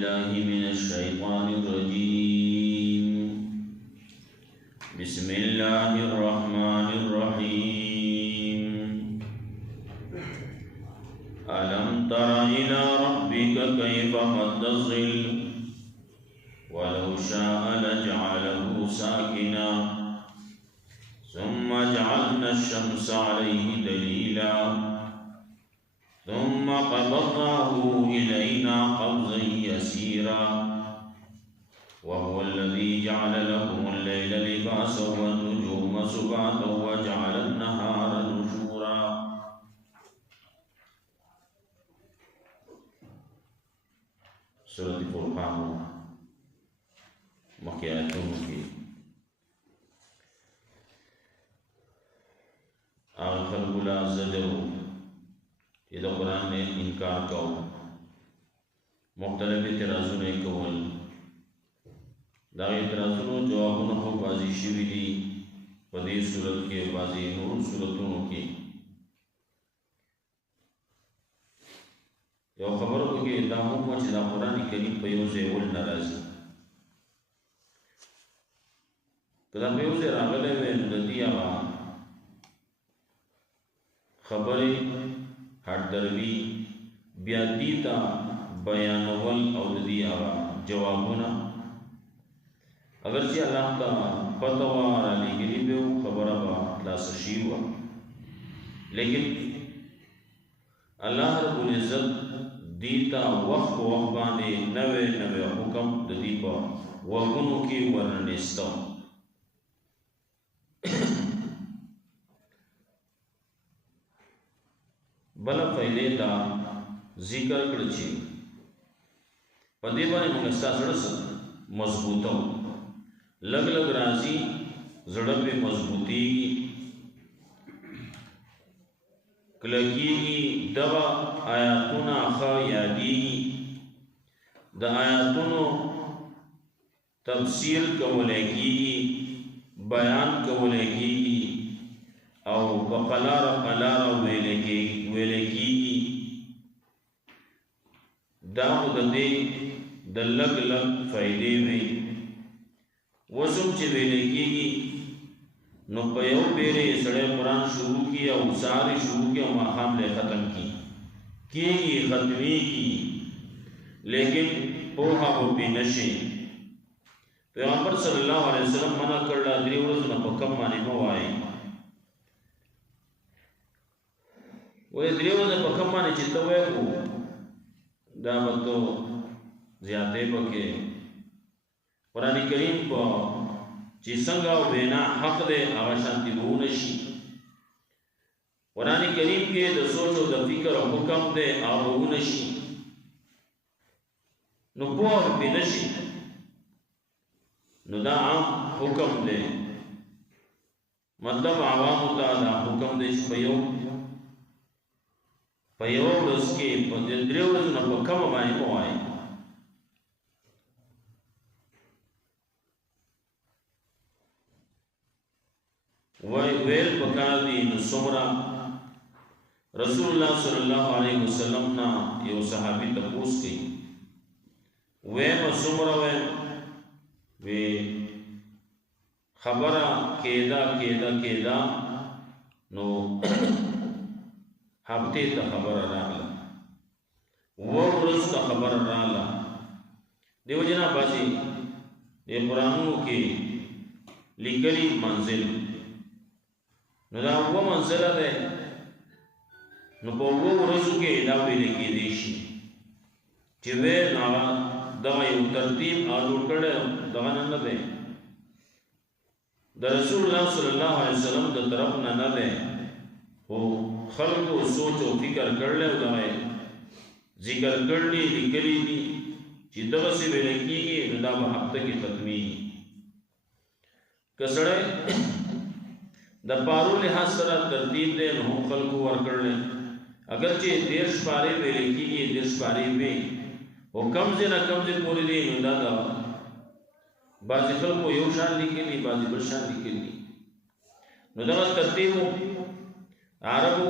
بالله من الشيطان الرجيم. بسم الله الرحمن الرحيم. ألم تر إلى ربك كيف مد الظل ولو شاء لجعله ساكنا ثم جعلنا الشمس عليه دليلا ثم قبضناه إلينا قبضا يسيرا وهو الذي جعل لكم الليل لباسا والنجوم سباتا وجعل النهار نشورا. سورة فرقان مخی آیتوں کی آخر بلا زجرو یہ دا قرآن نے انکار کو مختلف اعتراضوں کول دا اعتراضوں جوابوں کو بازی شوی دی پدی صورت کے بازی نور صورتوں کی یو خبر کو کہ دا حکم چې دا قرآن کریم په یو ځای ول نه راځي که دا په یو ځای راغلی وی نو د دې هغه خبرې هردروي بیا دې ته بیانول او د دې هغه جوابونه اگر چې الله ته پته وه رالیږلي به وو خبره به خلاصه شوې وه لیکن الله رب العزت دیتا وقت په وخت باندې نوې حکم د دې په وغونو کې ورننیسته بل فائدې دا ذکر کړ چې په دې باندې موږ ستاسو مضبوطو لګ راځي زړه په مضبوطي کلګي دوا آیاتونه خا یادي د آیاتونو تفسیر کولای بیان کولای او بقلار ویل کی دا د دې د لګ فائدې وي وسوم چې ویل کیږي نو په یو پیرې سړی قرآن شروع کی او ساری شروع کی او ماقام لے ختم کی ختمی کی لیکن پوہا ہو پی نشی پیغمبر صلی اللہ علیہ وسلم منع کرلا دری ورځو نه په کم باندې مه وایي وایي درې ورځې په کم باندې چې ته وایې خو دا به تو زیاتې پکې قرآن کریم په چې څنګه وینا حق دی هغه شانتي به ونشي قرآن کریم کې د سوچ او د فکر او حکم دی هغه ونشي نو پوه پې نشي نو دا عام حکم دی مطلب عوامو ته دا حکم دی چې په یو ورځ کې په درې ورځو نه په کمه باندې مه وایي ویل پکار دی نو سمرا رسول اللہ صلی اللہ علیہ وسلم نا یو صحابی تپوس کی ویم سمرا وی خبرہ کیدا نو ہفتے تا خبر راغلا ورز تا خبر راغلا دیو جنا بازی دی قرآنوں کی لکلی منزل نو دا وہ منزله ده نو په وو ورځو کې دا ویل کېدی شي چې وې نه دا یو ترتیب اډور کړه دا نه ده د رسول الله صلی الله علیه وسلم د طرف نه ده او خلقو سوچ او فکر کړل او دا ذکر کړلی لیکلی دي چې دا څه ویل کېږي نو دا په هفته کې ختمي کسړې د پارو لحاظ سره ترتیب دی نو خلقو ورکړل اگرچه 13 پاره ویل کېږي 13 پاره به او کم ځای نه کم ځای پورې دی نو دا بعضې خلقو یو شان لیکلي بعضې بل شان لیکلي نو دغه ترتیب عربو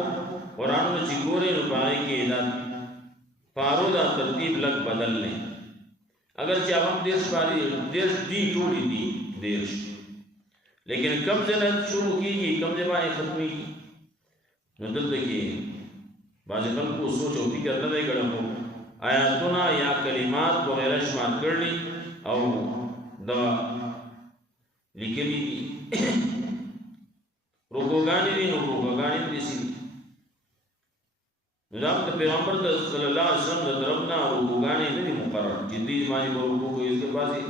قرآنونو چې ګورې نو په هغې کې دا پارو دا ترتیب لږ بدل دی اگر چې هغه دیرش پاری دیرش دی ټولې دي دیرش، لیکن کم ځای نه شروع کېږي کم ځای باندې ختمېږي. نو دلته کې بعضې خلکو سوچ او فکر نه دی کړی، خو آیاتونه یا کلمات وغیره شمار کړلي او دغه لیکلي دي. رکوګانې دي، نو رکوګانې هم داسې دي. نو دا د پیغمبر صلی الله علیه وسلم د طرف نه رکوګانې نه دي مقرر، جدي باندې به رکوع کوي. اس کے بعضې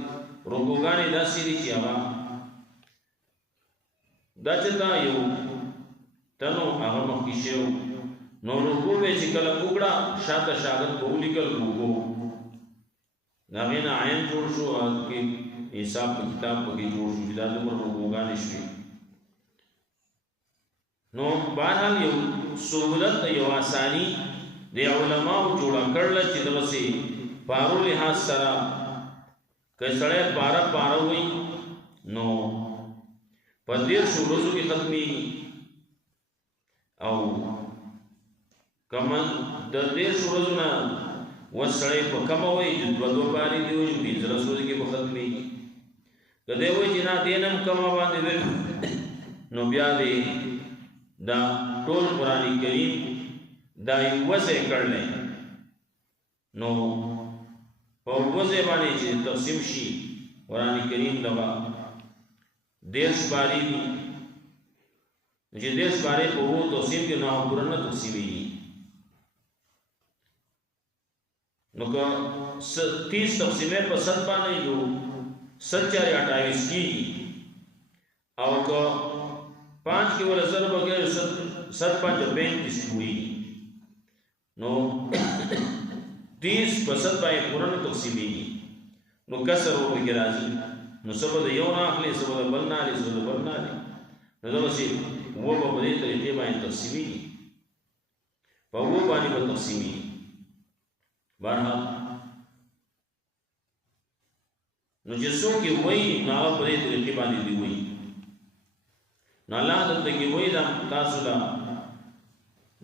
رکوګانې داسې دي چې هغه دا چې دا یو تنو هغه مخکې شوی، نو رکوع به چې کله وکړه شاته شاګرد به ولیکل رکوع، د هغې نه عین جوړ شو، هغه کې حساب په کتاب پکې جوړ شو چې دا دومره رکوګانې شوې. نو بهرحال یو سهولت یو آسانی د علماو جوړه کړله چې دغسې پارو لحاظ سره که سړی پاره وي نو په 13 ورځو کې ختمېږي، او که د 13 ورځو نه اوس سړی په کمه وایي چې 2 پارې دي وایي 15 ورځو کې به ختمېږي. که دی وایي چې نه دې نه هم کمه باندې دی نو بیا دی دا ټول قرآن کریم دا یو وضع کړلی، نو په وضع باندې چې تقسیم شي قرآن کریم دغه 13 پارې دي، چې 13 پارې په وو تقسیم کې نه پوره نه تقسیمېږي. نو که 30 تقسیمې په 7 باندې جو 7×4=28 کېږي، او که 5 کې ولا ضرب وکړي 7×5=35 پوری، نو 30 په 7 باندې پوره نه تقسیمېږي، نو کسر ورپکې راځي، نو څه به د یو نه اخلي، څه به د بل نه اخلي، څه به د بل نه اخلي، نو دغسې اووه به په دې طریقې باندې تقسیمېږي، په اووه باندې به تقسیمېږي. بهرحال نو چې څوک یې وایي نو هغه په دې طریقې باندې دي وایي. نو الله دلته کې وایي دا تاسو له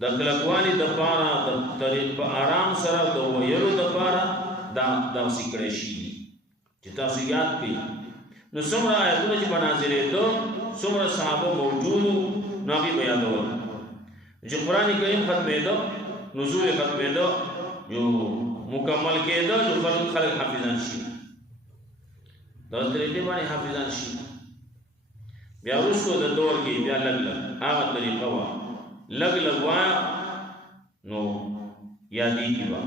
د کلکوالي دپاره د طریق په آرام سره د ویلو دپاره دا داسې کړی شي چې تاسو یاد کړئ. نو څومره آیتونه چې به نازلېدو، څومره صحابه موجودو، نو هغوی به یادول. چې قرآن کریم ختمېده، نزول یې ختمېده، یو مکمل کېده، چې خلک حافظان شي، دغه طریقې باندې حافظان شي. بیا وروسته د دور کې بیا لږ هغه طریقه وه، لږ وایه نو یادېږي به،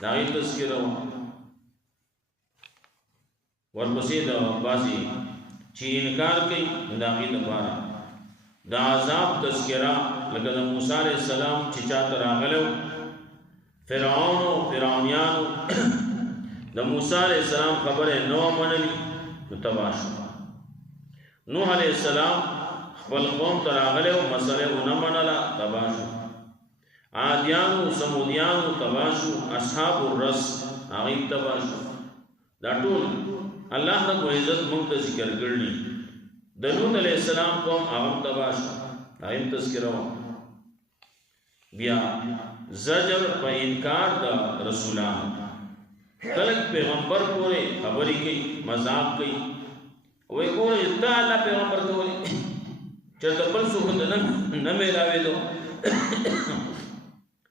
د هغې تذکره وه. ورپسې د بعضې چې انکار کوي نو د هغې دپاره د عذاب تذکره، لکه د موسی علیه السلام چې چاته راغلی و فرعونو فرعونیانو د موسی علیه السلام خبره نه وه منلي، نو تباه شو. نوح علیہ السلام خپل قوم ته راغلی و، مسله ونه منله، تباه شو. عادیانو سمودیانو تباه شو، اصحاب الرس هغوی تباه شو. دا ټول الله رب العزت موږ ته ذکر کړي. د لوط علیہ السلام قوم هغه هم تباه شو، هغې هم تذکره وه. بیا زجر په انکار د رسولانو، خلک پیغمبر پورې خبرې کوي، مذاق کوي، وی ګورې تا الله پیغمبر ته ولې چېرته بل څوک ته نه میلاوېدو.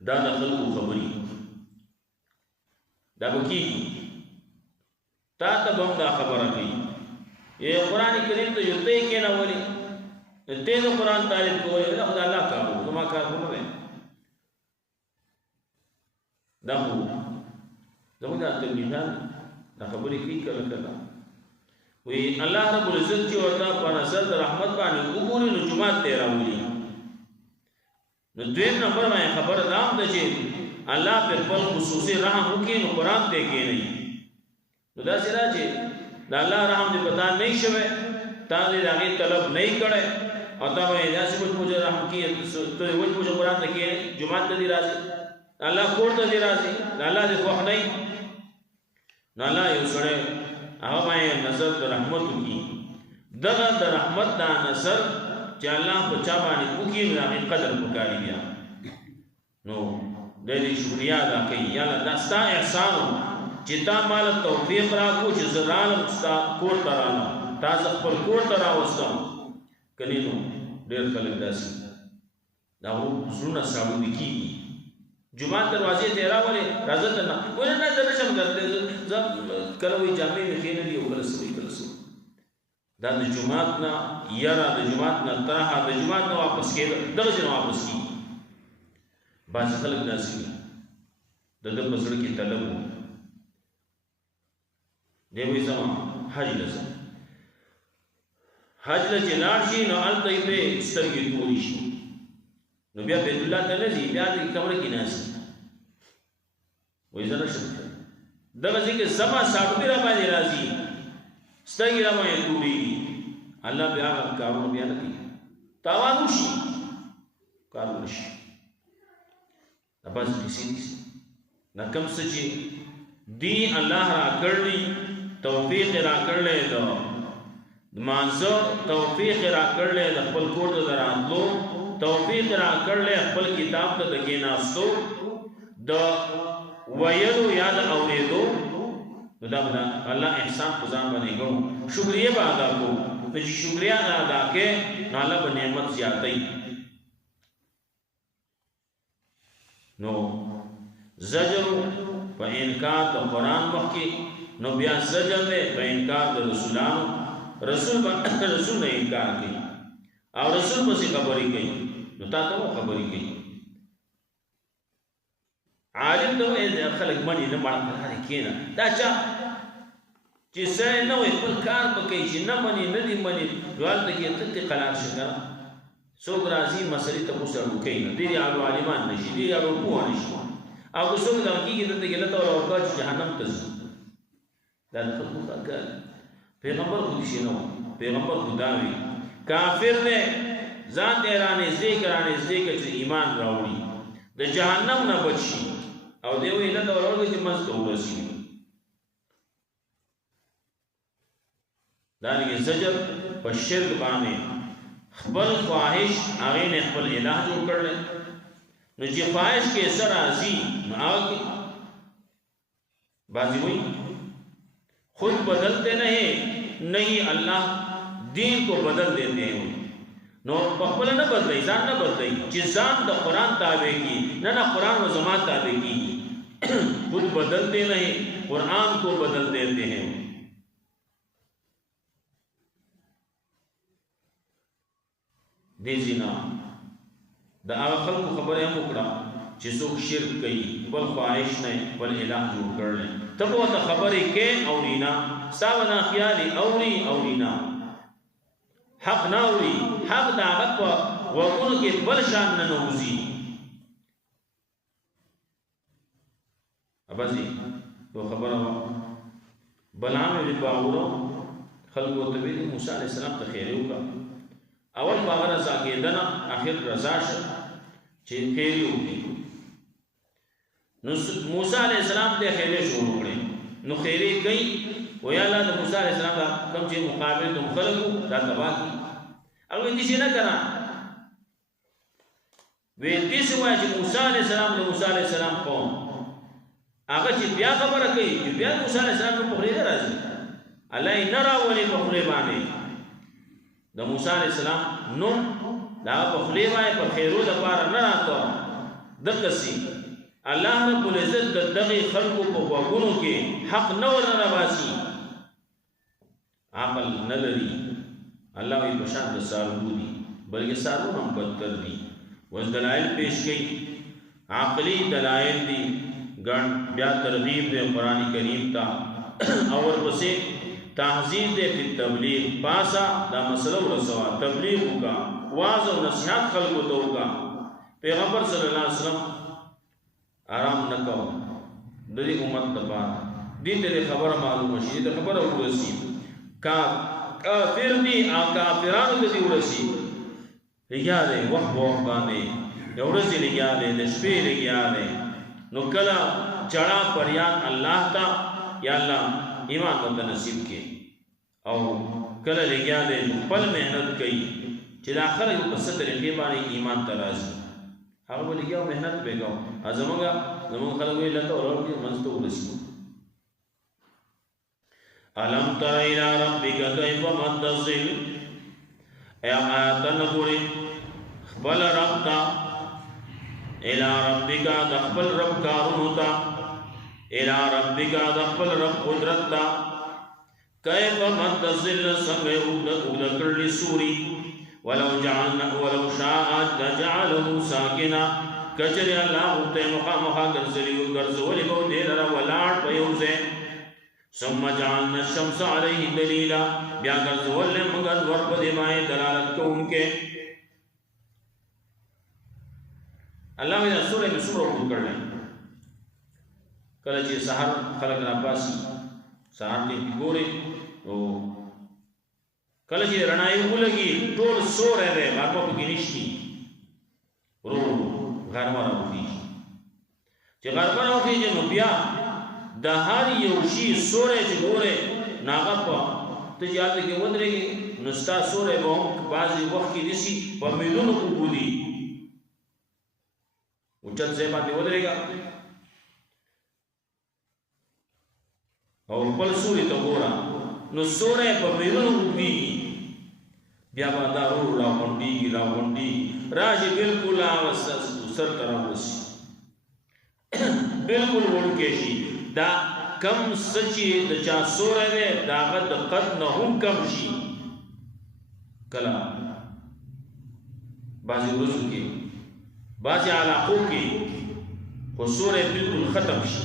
دا د خلکو خبرې دا به کېږي، تا ته به هم دا خبره کوي. قرآن کریم ته یو ته یې کېنولې، ته د قرآن تعریف کولی، دا خو د الله کار و، زما کار خو نه دی. دا خو زموږ دا تبلیغیان دا خبرې کوي کله کله. وی الله رب العزت چې ورته په نظر د رحمت باندې وګوري نو جومات ته یې راولي. نو دویم نمبر باندې خبره دا هم ده چې الله په خپل خصوصي رحم وکړي نو قرآن ته یې کښېنوي. نو داسې ده چې د الله رحم دې په تا نه وي شوی، تا دې د هغې طلب نه وي کړی، او تا به یې داسې وچ پوچه رحم کړي، ته یې وچ پوچه قرآن ته کښېنوي، جومات ته دې راځي، د الله کور ته دې راځي، د الله دې خوښ نه وي. نو الله یو سړی هغه باندې نظر د رحمت وکړي، دغه د رحمت دا نظر چې الله په چا باندې وکړي نو د هغې قدر پکاري. بیا نو د دې شکریا ادا کوي، یا الله دا ستا احسان و چې تا مال توفیق راکو چې زه رالم ستا کور ته رالم تا زه خپل کور ته راوستم کنې نو ډېر خلک داسې دا زړونه ساړوي کېږي جومات دروازې ته یې راولې راځه ته نه ولې نه زه نشم درتلی زه کله وایي جامې مې ښې نه دي او کله څه وایي کله څه دا د جومات نه یره د جومات نه ترحه د جومات نه واپس کېده دغسې نه واپس کېږي بعضې خلک داسې وي د ده په زړه کې طلب و دی وایي زما حج له ځم حج له چې لاړ شي نو هلته یې پرې سترګې تورې شي نو بیا بیت الله ته نه ځي بیا د کمره کې ناست وایي زه نه شم دغسې کې زما ساړوي را باندې راځي سترګې را باندې تورېږي الله بیا هغه کارونه بیا نه کوي تاوان وشي کار ونه شي دا بعضې کیسې دي دا کوم څه چې دی الله را کړلی توفیق را کړلی د مانځه توفیق را کړلی د خپل کور ته د راتلو توفیق را کړلی خپل کتاب ته د کېناستو د ویلو یا د اورېدو نو دا به الله احسان په ځان باندې کوو شکریه به ادا کوو نو چې شکریه ادا کړې نو الله به نعمت زیاتوي نو زجر په انکار د قرآن مخکې نو بیا زجر دی په انکار د رسولانو رسول نه انکار کوي او رسول پسې خبرې کوي نو تا ته خبرې کوي عالم ته وایي خلک مني نه مړه لارې کښېنه دا چا چې سړی نه وایي خپل کار به کوي چې نه مني نه دي مني نو هلته کې ته قلار شه که نه څوک راځي مسلې تپوس اړو کوي نه ډېرې اړو عالمان نه شي ډېرې اړو پوه نه شي او که څوک دغه کېږي دلته کې لته ورکړه چې جهنم ته ځي دا د خلکو کار پیغمبر خو دې شي نه پیغمبر خو دا وي کافر دی ځان ته یې رانږدې کړه چې ایمان راوړي د جهنم نه بچ شي او دی وایي لته ورکړه چې منځ ته ورسي دارنګه زجر په شرک باندې خپل خواهش هغې نه خپل الہ جوړ کړلی نو چې خواهش کې څه راځي نو هغه کې بعضې وایي خود بدلتے نہیں اللہ دین کو بدل دیتے ہیں نو بخبل نہ بدلئی ځان نه بدلئی چې ځان د قرآن تابع کی نه قرآن و زمان تابع کی خود بدلتے نہیں قرآن کو بدل دیتے ہیں دیزینا دا هغه خلکو خبره هم وکړه چې څوک شرک کوي بل خواهش نه بل الہ جوړ کړلی ته به ورته خبرې کې اوري نه ستا به نه خیالي اوري نه حق نه اوري حق د هغه په غوږونو کې بل شان نه نوځي ابازي یو خبره وه بلعام بن باعوره خلکو ورته ویلي موسی علیه السلام ته خیرې وکړه اول به هغه رضا کېده نه اخر رضا شه چې خیرې وکړي نو موسی علیہ السلام ته خیرې شروع کړې نو خیرې کوي ویا الله د موسی علیہ السلام دا کوم چې مقابل تم خلقو دا تباہ کی هغه دې څه نه کړه وې دې څه وایي چې موسی علیہ السلام د موسی علیہ السلام قوم هغه چې بیا خبره کوي چې بیا موسی علیہ السلام په خوري راځي الله یې نه راولي په خوري باندې د موسی علیہ السلام نو دا په خوري باندې په خیرو لپاره نه راځو دغسي الله رب العزت د دغه خلقو په غوږونو کې حق نه ورنباسي عمل نه لري الله یې په شان د سارو دي بلکې سارو هم بدتر دي وز دلایل پیش کړي عقلي دلایل دي ګڼ بیا ترغیب دی قرآن کریم ته او ورپسې تحذير دی په تبلیغ پاسا دا مسله ورسوا تبلیغ وکا واعظ او نصيحت خلقو ته وکا پیغمبر صلی الله علیه وسلم آرام نکو د دې امت لپاره دې ته خبره معلومه شي د خبره ورسي کافر دي کافرانو ته دې ورسي لګیا دی وخت باندې یو ورځ لګیا دی د شپې لګیا دی نو کله چړا پریان الله تا یا الله ایمان مت نصیب کې او کله لګیا دی خپل مهنت کوي چې د اخر یو په ستر کې باندې ایمان ترازي هغه ولګیا مهنت وکاو زمونږ خلک وی لته ورته منځ ته ورسېږي الم تر الى ربك كيف مد الظل آیاتن گوری خبل رب تا الى ربک دخبل رب کارونو تا الى ربک دخبل رب قدرت تا كيف مد الظل سنگ اگدکرلی سوری ولو شاء لجعله ساکنا کچری اللہ اگتے مقامخا گرزولی کو دیر ولاٹ پیوزے ثم جعلنا الشمس علیہ دلیلا بیا گرزولی مگد ورپ دمائے دلالت کو ان کے اللہ میں سورہ میں سورہ اردو کر لیں کلچی سہر خلق ناپاسی سہر دن کی گورے کلچی رنائی اولگی ٹول سو رہ رہے غربہ کی نشتی رو غربہ روکی چی غربہ روکی جی نبیا دا هر یو شی سوره چې ګوره ناغه په ته یاد کې ودرېږي نو ستا سوره به هم بعضې وخت کې داسې په میلونو وګوري اوچت ځای باندې ودرېږه او خپل سوري ته ګوره نو سوره په میلونو وګوري بیا به دا راغونډېږي راشي بلکل هغه سر ته راورسي بلکل وړوکی شي دا کم سچی د چا سوره ده دا غد قد نه هم کم شي کلا بعضی ورځو کې بعضی علاقو کې خو سوره بالکل ختم شي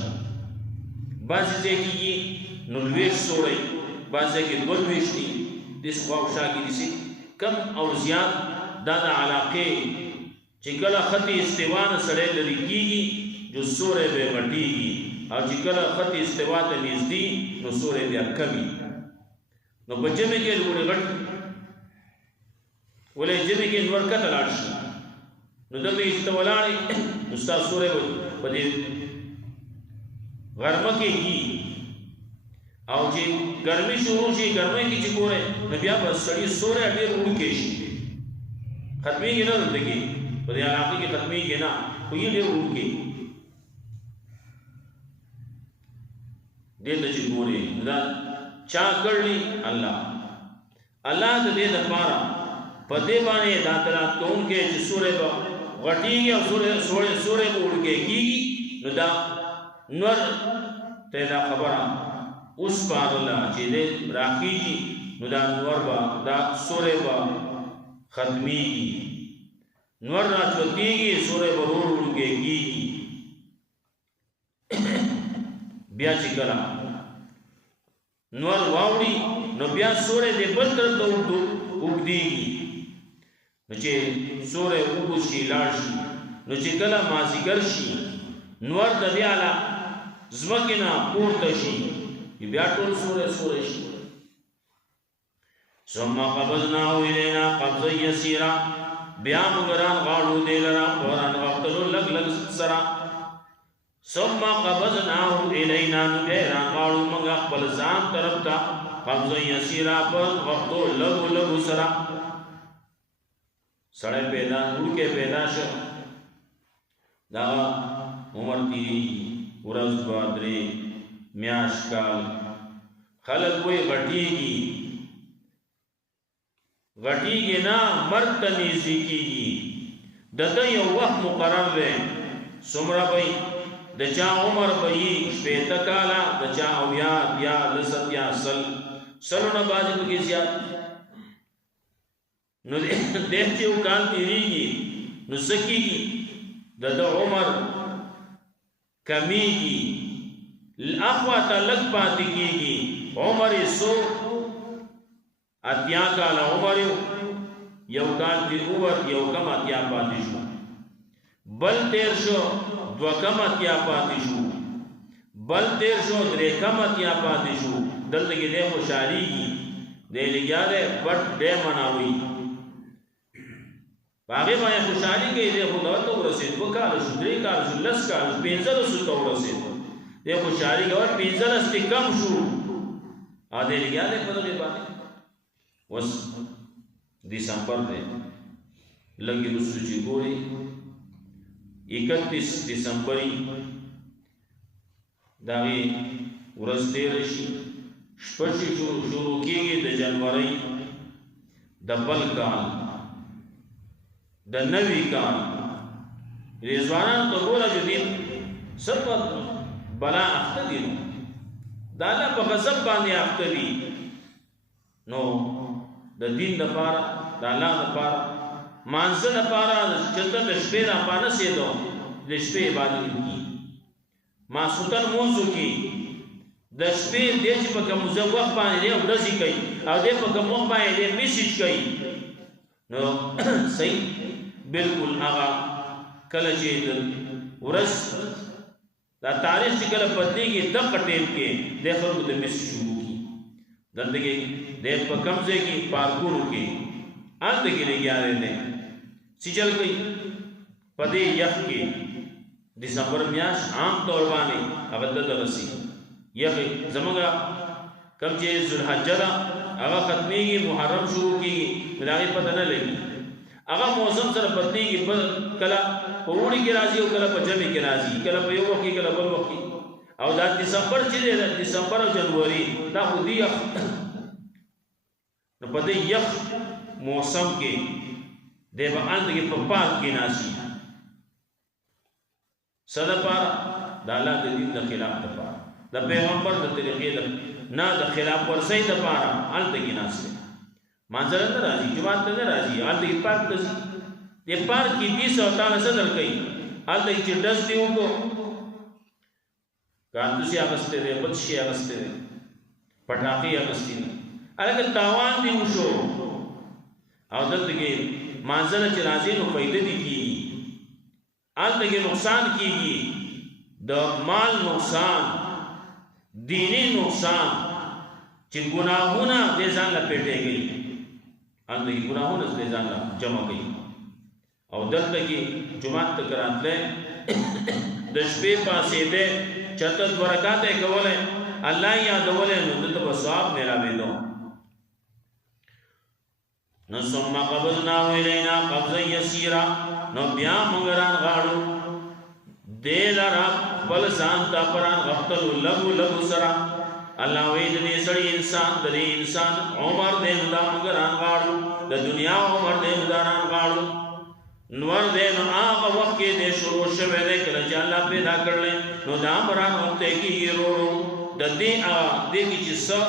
بعضی ځای کې نو لویش سوره بعضی کې دوه لویشتي دس خواوشا کې دسي کم او زیات دا د علاقې چې کله خط استوان سره لري کېږي جو سوره به غټېږي او چې کله خط استوا ته نږدې نو سورې بیا کمي نو په جمع کې لوړې غټ ولې جمع کې نور کته لاړ شي نو دغه استولاړې نو ستاسو سورې په دې غرمه کې او چې ګرمي شروع شي ګرمۍ کې چې ګوره نو بیا به سړی سورې ډېر وړوکی شي ختمېږي نه دلته کې په دې علاقې کې ختمېږي نه خو یې ډېر وړوکی دې ته چې ګوري دا چا کړلی الله د دې لپاره په دې باندې دا ترات کوونکې چې سورې به غټېږي او سورې به وړکېږي نو دا نور ته دا خبره اوس پارله چې دې راکېږي نو دا نور به دا سورې به ختمېږي نور راچوکېږي سورې به وړکېږي بیا چې کله نور واوړي نو بیا سورې دې بل طرف ته اوږدېږي نو چې سورې اوږد شي لاړ شي نو چې کله مازدیګر شي نور د دې اعلی ځمکې نه پورته شي بیا ټول سورې شي ثم قبضناه الینا قبضا یسیرا بیا موږ رانغاړو دې لره په رانغښتلو لږ سره ثم قبضناه الینا نبیران غاړو منگا خپل ځان طرف تا قبض یسیرا پر غفتو لگو سرا سڑے پیدا اڑکے پیدا شو دا عمر تیری ورځ بادری میاش کال خلق وی غټیږي نا مرګ ته نږدې کیږي دته یو وخت مقرر دی څومره وی د چا عمر بئی شپیتا کالا د چا اویا لسیا سلونه بازی پکی زیاد نو دیکھ چه او کال تیریگی نو سکیگی د عمر کمیگی اخواتا لگ پاتی کیگی عمر سو اتیا کالا عمر یو کال تی اوور یو کم اتیا پاتی شو بل تیر شو دو کم اتیا پاتی شو بل تیر شو درے کم اتیا پاتی شو دلتگی دے خوشحالی گی دے لگیا دے بٹ دے مناوی باقی بایا خوشحالی گئی دے خدا تو رسید وہ کال شو درے کال شو لس کال شو پینزل سو تو رسید دے خوشحالی گئی اور پینزل استی کم شو آدھے لگیا دے پدر بانے وس دیسمبر دے لگی رسو چی گوری 31 دسمبری داغی ورځ تیر شي شپه چې شروع کېږي د جنورۍ د بل کال د نوي کال ځوانان ته ګوره چې دې څه په بلا اخته دي د الله په غضب باندې اخته دي نو د دین دپاره د الله دپاره مانځه دپاره چېرته د شپې راپانه سېدو د شپې عبادت وکړي ماسخوتن لمونځ وکړي د شپې دی چې په کوم وخت باندې دی ورځې کوي او دی په کوم وخت باندې دی میسج کوي نو صحیح بالکل هغه کله چې ورځ دا تاریخ چې کله بدلېږي دغه ټیم کې د خلکو د میسج شروع کړي دلته کې دی په کوم ځای کې پارکونو کې هلته کې لګیا دی سیچل کوي په دې یخ کې دسمبر میاشت عام طور باندې هغه دلته رسي یخ زموږ کوم چې ذوالحجه ده هغه ختمېږي محرم شروع کېږي نو د هغې پته نه لګي هغه موسم سره بدلېږي کله په اوړي کې راځي او کله په ژمي کې راځي کله په یو وخت کې کله بل وخت کې او دا دسمبر چې دی دسمبر او جنوري دا خو دی یخ نو په دې یخ موسم کې دی به هلته کې په پارک کې ناستي څه دپاره د الله د دین د خلاف دپاره د پیغمبر د طریقې نه د خلاف ورزۍ دپاره هلته کې ناست دی مانځه نه راځي جومات ته نه راځي هلته کې پارک ته ځي دې پارک کې 20 او تعالی څه درکوي هلته کې چې ډز دې وکړو کاندوسي اخیستی دی بل شي اخیستی دی پټاقې اخیستي دي هلکه تاوان دې وشو او دلته کې مانځه نه چې راځي نو فایده دې کېږي هلته کې نقصان کېږي د مال نقصان دینی نقصان چې ګناهونه دې ځان له پیټې کوي هلته کې ګناهونه دې ځان له جمع کوي او دلته کې جومات ته راتلی د شپې پاڅېدی چته 2 رکعته یې کولی الله یې یادولی نو دلته به ثواب میلاوېدو نو ثم قبضناه الینا قبضا یسیرا نو بیا موږ رانغاړو دې لره خپل ځان ته پران غفتلو لږو لږو سره الله وایي د دې سړي انسان د دې انسان عمر دې نو دا موږ رانغاړو د دنیا عمر دې نو دا رانغاړو نور دې نو هغه وخت کې دې شروع شوی دی کله چې الله پیدا کړلی نو دا هم رانغوتی کېږي ورو د دې کې چې څه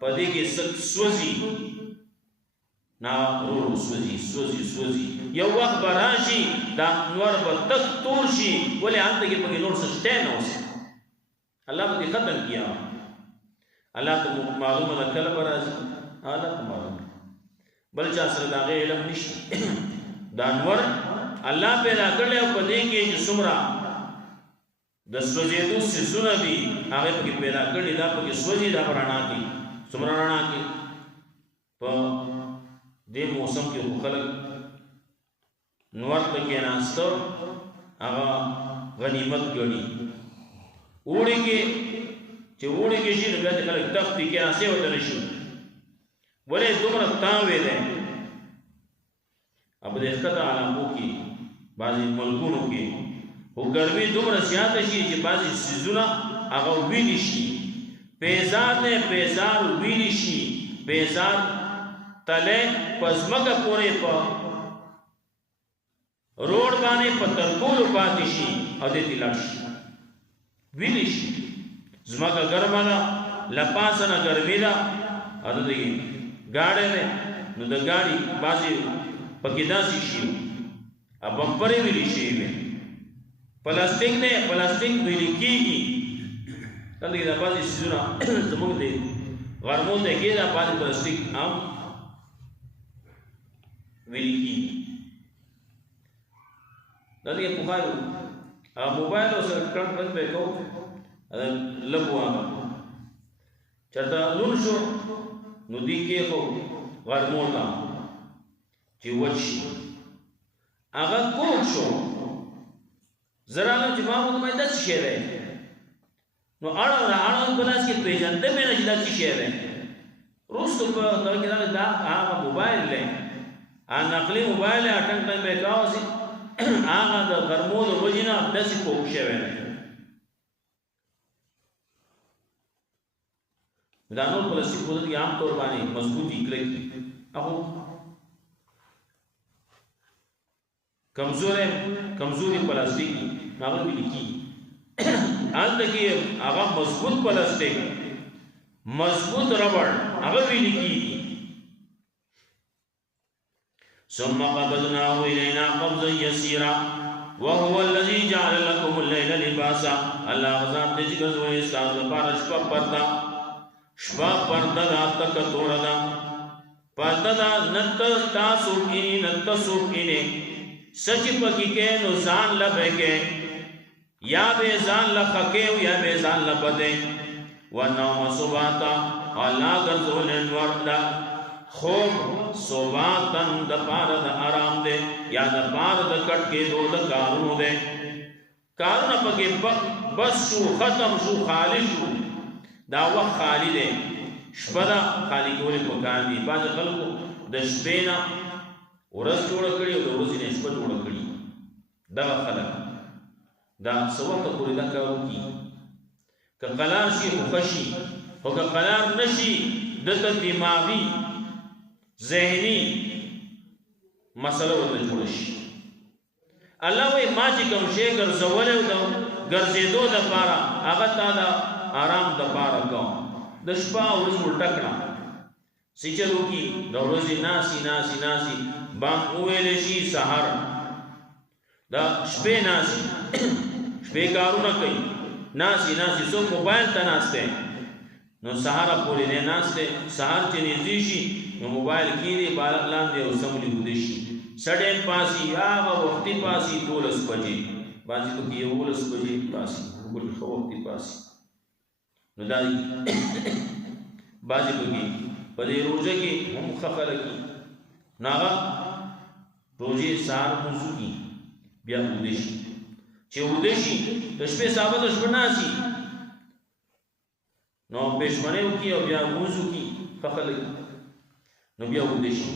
په دې کې څه سوځي نا ورو سوځي یو وخت به راشي دا نور به تک تور شي ولې هلته کې پکې نور څه شتی نه اوس الله به دې ختم کیا الله ته معلومه ده کله به راځي الله ته معلومه بل چا سره د هغې علم نشته دا نور الله پیدا کړی او په دې کې چې څومره د سوځېدو څیزونه دي هغې پکې پیدا کړي دا پکې سوځي دا به رڼا کوي څومره رڼا کوي په دې موسم کې خو خلک نور ته کېناسته هغه غنیمت ګڼي اوړي کې چې اوړي کې شي نو بیا د خلک تختې کېناستې ورته نه شي ولې دومره تاوې دی अब د ښکته علاقو کې بعضې ملکونو کې خو ګرمي دومره زیاته شي چې بعضې څیزونه هغه ویلې شي پیزار نه پیزار ویلې شي پیزار تله په ځمکه پورې په روډ باندې په ترکولو پاتې شي او دې ته لاړ شي ویلې شي ځمکه ګرمه ده له پاسه نه ګرمي ده او دې ګاډی دی نو د ګاډي بعضې پکې داسې شي بمپرې ویلې شي وي پلاستیک دی پلاستیک ویلې کېږي دلته کې دا بعضې څیزونه زموږ د غرمو ته کې دا بعضې پلاستیک هم ویلې کېږي دلته کې پخوا موبایل او سره کړنګ بند به کوو لږ وهغه چېرته لوند شو نو دې کېښو غرمو ته چې وچ شي هغه کوږ شو زه راغلم چې ما ورته وایي دا څه شی دی نو اړوند په لاس کې پېژنده مې نه چې دا څه شی دی وروسته په دغه کې راغلی دا هغه موبایل دی نقلي موبایل دی ټنګ ټنګ به یې کاوسي هغه د غرمو د وجې نه داسې کوږ شوی دی دا نور پلاستیک بوتل کې عام طور باندې مضبوطی کلکی هغه کمزوري پلاستیک هغه لیکي الته کې هغه مضبوط پلاستیک مضبوط ربڑ هغه لیکي ثم قبضناه إلينا قبضا يسيرا وهو الذي جعل لكم الليل لباسا الله غزاد دې ګرځوي تاسو لپاره شپه پرده دا تک توړه دا پرده دا نت تاسو کې سچ پکې کې نو ځان لبه کې یا به ځان لخکه یا به ځان لبده ونوم سباتا الله ګرځول نور دا خوب سباتن د پاره د آرام دے یا د پاره د کټ کې دو د کارونو دے کارونه پکې بس شو ختم شو خالی شو دا وخت خالی دے شپه دا خالی کولې پکار دي بعض خلکو د شپې نه ورځ جوړه کړي او د ورځې نه شپه جوړه کړي دا خلک دا سوته پورې دا کارو کی که قلار شي خوشي او که قلار نشي د دماغي ذهنی مسله ورته جوړ شي الله وای ما چې کوم شی ګرځول او ګرځېدو د پاره هغه تا د آرام د پاره کوم د شپه ورځ ولټکړه سچلو کی د ورځې ناسي بام ویل شي سحر دا شپې ناسي شپې کارونه کوي ناسي سو موبایل ته ناسته نو سحر پورې نه ناسته سحر چې نږدې شي نو موبایل کې دی بالغ لاندې او سملی ودی شي سړې پاسي هغه وختي پاسي 12 بجې باندې ته کې 12 بجې پاسي ګل خو وختي پاسي نو دای باندې کوي په دې روزه کې هم خفره کی ناغه روزه سار موضوع کی بیا ودی شي چې ودی شي د شپې صاحب د شپه ناسي نو پښمنه وکي او بیا موضوع کی خفره نو بیا ودشي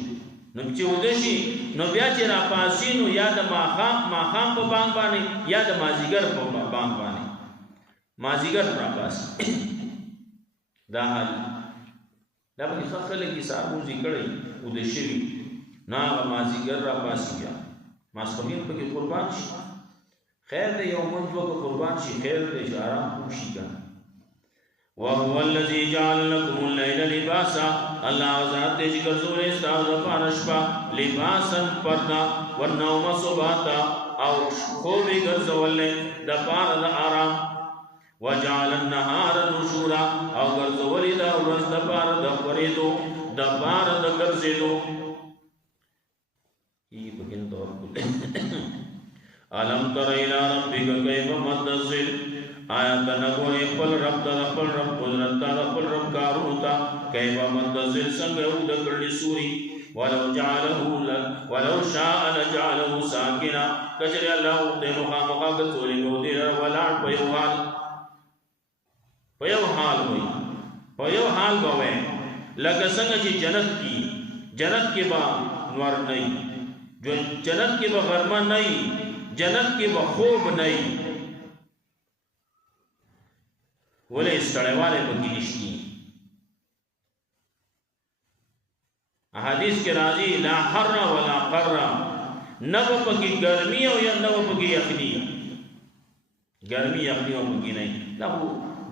نو چې ودشي نو بیا چې را پاسي نو یا د ماخام په بانګ باندې یا د مازیګر په بانګ باندې مازیګر را پاسي دا حال دا به خپل کې سارو ذکرې ودشي نا مازیګر را پاسي بیا ماسخوین په کې قربان شي خیر دې یو منځ وګ قربان شي خیر دې آرام خوشي کا وهو الذي جعل لكم الليل لباسا الله ذات دې چې ګرځولې تاسو لپاره شپه لباسا پردا والنوم سباتا او خوب ګرځولې د پاره د آرام وجعل النهار نشورا او ګرځولې د ورځ د پاره د خورېدو د پاره د ګرځېدو ای بګین دور علم تر الى ربک کیف مد الظل آیا تنگوری پل رب تا پل رب قدرت تا پل رب کاروتا کیفا مندزل سنگ اود کرلی سوری ولو شاء لجعله ساکنا کچری اللہ اگتے مقامقا کتوری گودی ولان پیو حال بوئے لگا سنگ چی جنت کی با نور نہیں جنت کی با غرمہ نہیں جنت کی با خوب نہیں ولې استړیواله پکې نشتی احادیث کې راځي لا حر ولا قر نو پکې ګرمي او یا نو پکې یخني ګرمي یخني او پکې نه دا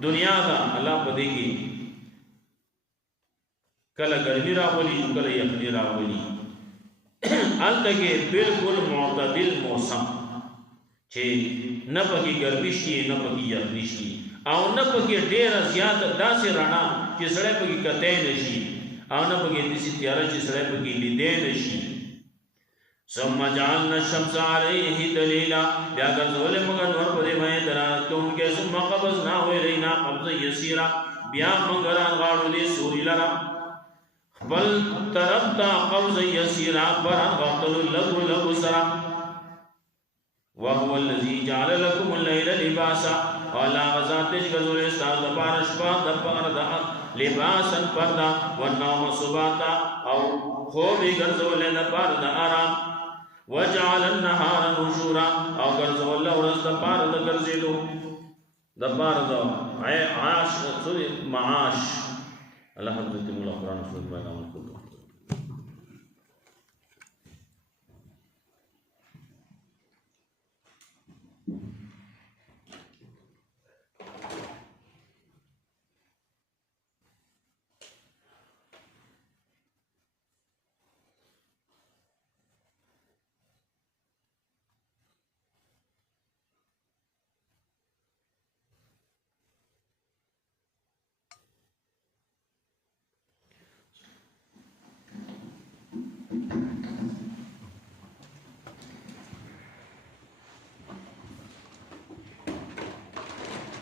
دنیا دا الله په دې کې کله ګرمي راولي کله یخني راولي الته کې بالکل معتدل موسم چې نه پکې ګرمي شي نه پکې یخني شي او نه پکې ډېر زیات داسې رڼا چې سړی پکې کته نشي او نه پکې داسې تیاره چې سړی پکې لیدې نشي ثم جعلنا الشمس عليه دليلا بیا ګرځولې موږ نور په دې باندې دراتونکې ثم قبضناه إلينا قبضا يسيرا بیا موږ راغړو دې سوري لرا خپل طرف ته قبضا يسيرا پر غتل لغو سرا وهو الذي جعل لكم الليل لباسا والا غزات جزول استاذ بارشپا دپاردا لباسا پردا والنوم سباتا او خوب گرزول دپاردا آرام وجعل النهار نشورا او گرزول ورز دپاردا گرزیدو دپاردا عاش معاش الله حضرت مولا قرآن سنت باندې عمل وکړو.